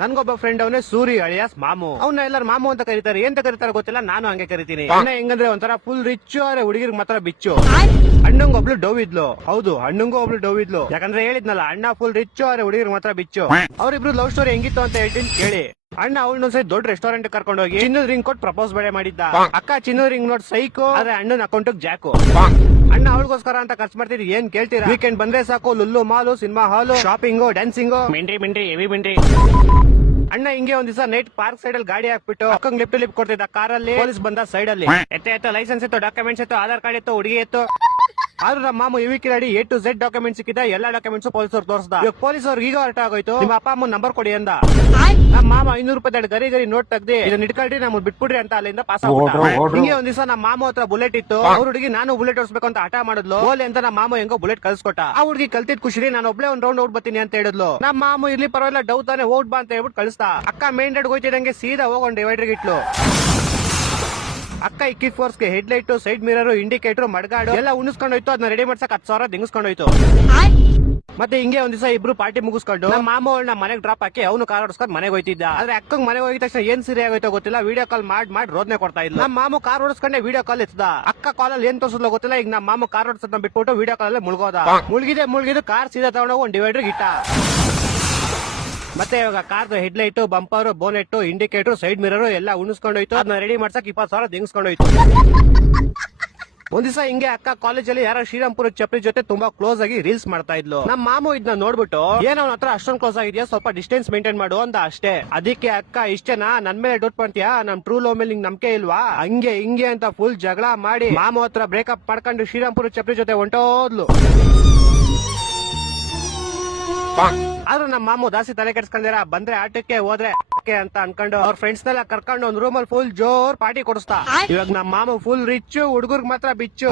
ನನ್ಗೊಬ್ಬ friend ಅವನೇ ಸೂರಿ ಅಳಿಯಾಸ್ ಮಾಮು. ಅವ್ನ ಎಲ್ಲರೂ ಮಾಮು ಅಂತ ಕರೀತಾರೆ, ಎಂತ ಕರೀತಾರೆ ಗೊತ್ತಿಲ್ಲ, ನಾನು ಹಂಗೆ ಕರಿತೀನಿ. ಅಣ್ಣ ಹೆಂಗಂದ್ರೆ ಒಂಥರ ಫುಲ್ ರಿಚ್, ಆದ್ರೆ ಹುಡುಗಿರ್ ಮಾತ್ರ ಬಿಚ್ಚು. ಅಣ್ಣಂಗ್ ಒಬ್ಳು ಡವ್ ಇದ್ಲು. ಹೌದು, ಅಣ್ಣಂಗೂ ಒಬ್ಳು ಡವ್ ಇದ್ಲು. ಯಾಕಂದ್ರೆ ಹೇಳಿದ್ನಲ್ಲ, ಅಣ್ಣ ಫುಲ್ ರಿಚ್, ಆದ್ರೆ ಹುಡುಗಿರ್ ಮಾತ್ರ ಬಿಚ್ಚು. ಅವ್ರಿಬ್ರು ಲವ್ ಸ್ಟೋರಿ ಹೆಂಗಿತ್ತು ಅಂತ ಹೇಳ್ತೀನಿ ಕೇಳಿ. ಅಣ್ಣ ಅವಳನ್ನೊಂದ್ಸರಿ ದೊಡ್ಡ ರೆಸ್ಟೋರೆಂಟ್ ಕರ್ಕೊಂಡು ಹೋಗಿ ಚಿನ್ನದ ರಿಂಗ್ ಕೊಟ್ಟು ಪ್ರಪೋಸ್ ಬೇಡ ಮಾಡಿದ್ದ. ಅಕ್ಕ ಚಿನ್ನದ ರಿಂಗ್ ನೋಡ್ ಸೈಕೋ, ಆದ್ರೆ ಅಣ್ಣನ ಅಕೌಂಟ್ ಜಾಕು. ಅಣ್ಣ ಅವಳಿಗೋಸ್ಕರ ಅಂತ ಖರ್ಚು ಮಾಡ್ತೀರಿ, ಏನ್ ಕೇಳ್ತೀರಾ? ವೀಕೆಂಡ್ ಬಂದ್ರೆ ಸಾಕು, ಲುಲ್ಲು ಮಾಲು, ಸಿನಿಮಾ ಹಾಲು, ಶಾಪಿಂಗು, ಡ್ಯಾನ್ಸಿಂಗು, ಮಿಂಟ್ರಿ ಹೆವಿ ಮಿಂಟ್ರಿ. ಅಣ್ಣ ಹಿಂಗೆ ಒಂದ್ ದಿವಸ ನೈಟ್ ಪಾರ್ಕ್ ಸೈಡ್ ಅಲ್ಲಿ ಗಾಡಿ ಹಾಕ್ಬಿಟ್ಟು ಅಕ್ಕಂಗ್ ಲಿಪ್ ಕೊಡ್ತಿದ್ದ ಕಾರಲ್ಲಿ. ಪೊಲೀಸ್ ಬಂದ ಸೈಡ್ ಅಲ್ಲಿ ಎತ್ತ ಲೈಸೆನ್ಸ್ ಇತ್ತು, ಡಾಕ್ಯುಮೆಂಟ್ಸ್ ಇತ್ತು, ಆಧಾರ್ ಕಾರ್ಡ್ ಇತ್ತು, ಹುಡುಗಿ ಇತ್ತು. ಆದ್ರೂ ನಮ್ಮ ಮಾಮು ಇವಿ ಕಿರಾಡಿ A to Z ಡಾಕ್ಯುಮೆಂಟ್ಸ್ ಸಿಕ್ಕಿದ. ಎಲ್ಲಾ ಡಾಕ್ಯುಮೆಂಟ್ಸ್ ಪೊಲೀಸರು ತೋರಿಸ್ದ. ಇವಾಗ ಪೊಲೀಸರು ಈಗ ಅರ್ಥ ಆಗೋಯ್ತು, ನಿಮ್ಮ ಅಪ್ಪ ಅಮ್ಮ ನಂಬರ್ ಕೊಡಿ ಅಂದ. ನಮ್ಮ ಮಾಮ 500 ರೂಪಾಯಿ ಗರಿ ನೋಟ್ ತೆಗ್ದಿ ಇದನ್ನ ಇಟ್ಕೊಳ್ರಿ, ನಮ್ಗೆ ಬಿಟ್ಬಿಡ್ರಿ ಅಂತ ಅಲ್ಲಿಂದ ಪಾಸ್ ಆಗ್ಬಿಟ್ಟ. ಹಿಂಗೆ ಒಂದ್ ದಿವಸ ನಮ್ಮ ಮಾಮ ಹತ್ರ ಬುಲೆಟ್ ಇತ್ತು. ಅವ್ರ ಹುಡುಗಿ ನಾನು ಬುಲೆಟ್ ಓಡಿಸ್ಬೇಕು ಅಂತ ಹಠ ಮಾಡಿದ್ಲು. ಓಲೆ ಅಂತ ನಮ್ಮ ಮಾಮ ಹೆಂಗೋ ಬುಲೆಟ್ ಕಳ್ಸ್ಕೊಟ್ಟ. ಆ ಹುಡುಗಿ ಕಲ್ತಿದ್ ಖುಷಿ, ನಾನು ಒಬ್ಳೆ ಒಂದ್ ರೌಂಡ್ ಓಡ್ ಬರ್ತೀನಿ ಅಂತ ಹೇಳಿದ್ಲು. ನಮ್ಮ ಮಾಮ ಇರ್ಲಿ ಪರವಾಗಿಲ್ಲ, ಡೌ ತಾನೆ, ಓಡ್ ಬಾ ಅಂತ ಹೇಳ್ಬಿಟ್ಟು ಕಳಿಸ್ತಾ. ಅಕ್ಕ ಮೇನ್ ರೋಡ್ ಹೋಯ್ತಿದಂಗೆ ಸೀದಾ ಹೋಗೊಂಡು ಡಿವೈಡರ್ ಇಟ್ಲು. ಅಕ್ಕ ಇಕ್ಕಿ ಫೋರ್ಸ್ಗೆ headlight, side mirror, indicator, mudguard ಎಲ್ಲ ಉಣಿಸ್ಕೊಂಡು ಹೋಯ್ತು. ಅದನ್ನ ರೆಡಿ ಮಾಡ್ಸಕ್ 10,000 ದಿಂಗಿಸ್ಕೊಂಡು ಹೋಯ್ತು. ಮತ್ತೆ ಹಿಂಗೆ ಒಂದ್ ದಿವಸ ಇಬ್ರು ಪಾರ್ಟಿ ಮುಗಿಸ್ಕೊಂಡು ನಮ್ಮ ಮಾಮ ಅವಳನ್ನ ಮನೆಗೆ ಡ್ರಾಪ್ ಹಾಕಿ ಅವನು ಕಾರ್ ಓಡಿಸ್ಕೊಂಡು ಮನೆಗೆ ಹೋಯ್ತಿದ್ದ. ಆದ್ರೆ ಅಕ್ಕಂಗ್ ಮನೆಗೆ ಹೋಗಿದ ತಕ್ಷಣ ಏನ್ ಸೀರೆ ಆಗೋಯ್ತೋ ಗೊತ್ತಿಲ್ಲ, ವಿಡಿಯೋ ಕಾಲ್ ಮಾಡಿ ರೋದನೆ ಕೊಡ್ತಾ ಇದ್ದ. ನಮ್ಮ ಮಾಮ ಕಾರ್ ಓಡಿಸ್ಕೊಂಡೆ ವಿಡಿಯೋ ಕಾಲ್ ಎತ್ತದ. ಅಕ್ಕ ಕಾಲಲ್ಲಿ ಏನ್ ತೋರ್ಸಲ್ಲ ಗೊತ್ತಿಲ್ಲ. ಈಗ ನಮ್ಮ ಮಾಮ ಕಾರ್ ಓಡಿಸೋದನ್ನ ಬಿಟ್ಬಿಟ್ಟು ವಿಡಿಯೋ ಕಾಲಲ್ಲಿ ಮುಳುಗಿದು ಕಾರ್ ಸೀದಾ ತಗೊಂಡೋಗಿ ಒಂದ್ ಡಿವೈಡರ್ ಇಟ್ಟ. ಮತ್ತೆ ಇವಾಗ ಕಾರ್ದು head light, bumper, bonnet, indicator, side mirror ಎಲ್ಲ ಉಣಿಸ್ಕೊಂಡು ಹೋಯ್ತು. ಅದನ್ನ ರೆಡಿ ಮಾಡ್ಸಕ್ 20,000 ದಿಂಗಿಸ್ಕೊಂಡು ಹೋಯ್ತು. ಒಂದ್ ದಿವಸ ಹಿಂಗೆ ಅಕ್ಕ ಕಾಲೇಜಲ್ಲಿ ಯಾರೋ ಶ್ರೀರಾಮ್ಪುರ ಚಪ್ರಿ ಜೊತೆ ತುಂಬಾ ಕ್ಲೋಸ್ ಆಗಿ ರೀಲ್ಸ್ ಮಾಡ್ತಾ ಇದ್ಲು. ನಮ್ಮ ಮಾಮು ಇದನ್ನ ನೋಡ್ಬಿಟ್ಟು, ಏನ್ ಅವನ ಹತ್ರ ಅಷ್ಟೊಂದು ಕ್ಲೋಸ್ ಆಗಿದ್ಯಾ, ಸ್ವಲ್ಪ ಡಿಸ್ಟೆನ್ಸ್ ಮೇಂಟೈನ್ ಮಾಡು ಅಂತ ಅಷ್ಟೇ. ಅದಕ್ಕೆ ಅಕ್ಕ ಇಷ್ಟೇನಾ, ನನ್ ಮೇಲೆ ಡೌಟ್ ಮಾಡ್ತೀಯಾ, ನಮ್ ಟ್ರೂ ಲವ್ ಮೇಲೆ ನಿಂಗೆ ನಂಬಿಕೆ ಇಲ್ವಾ, ಹಂಗೆ ಹಿಂಗೆ ಅಂತ ಫುಲ್ ಜಗಳ ಮಾಡಿ ಮಾಮು ಹತ್ರ ಬ್ರೇಕಪ್ ಮಾಡ್ಕೊಂಡು ಶ್ರೀರಾಮ್ಪುರ ಚಪ್ರಿ ಜೊತೆ ಹೊಂಟೋದ್ಲು. ಆದ್ರೂ ನಮ್ಮ ಮಾಮು ದಾಸಿ ತಲೆ ಕೆಡ್ಸ್ಕೊಂಡಿರ, ಬಂದ್ರೆ ಆಟಕ್ಕೆ ಹೋದ್ರೆ ಅಂತ ಅನ್ಕೊಂಡು ಅವ್ರ ಫ್ರೆಂಡ್ಸ್ ನೆಲ್ಲ ಕರ್ಕೊಂಡು ಒಂದ್ ರೂಮಲ್ಲಿ ಫುಲ್ ಜೋರ್ ಪಾರ್ಟಿ ಕೊಡಿಸ್ತಾ. ಇವಾಗ ನಮ್ಮ ಮಾಮು ಫುಲ್ ರಿಚ್, ಹುಡುಗರ್ಗ್ ಮಾತ್ರ ಬಿಚ್ಚು.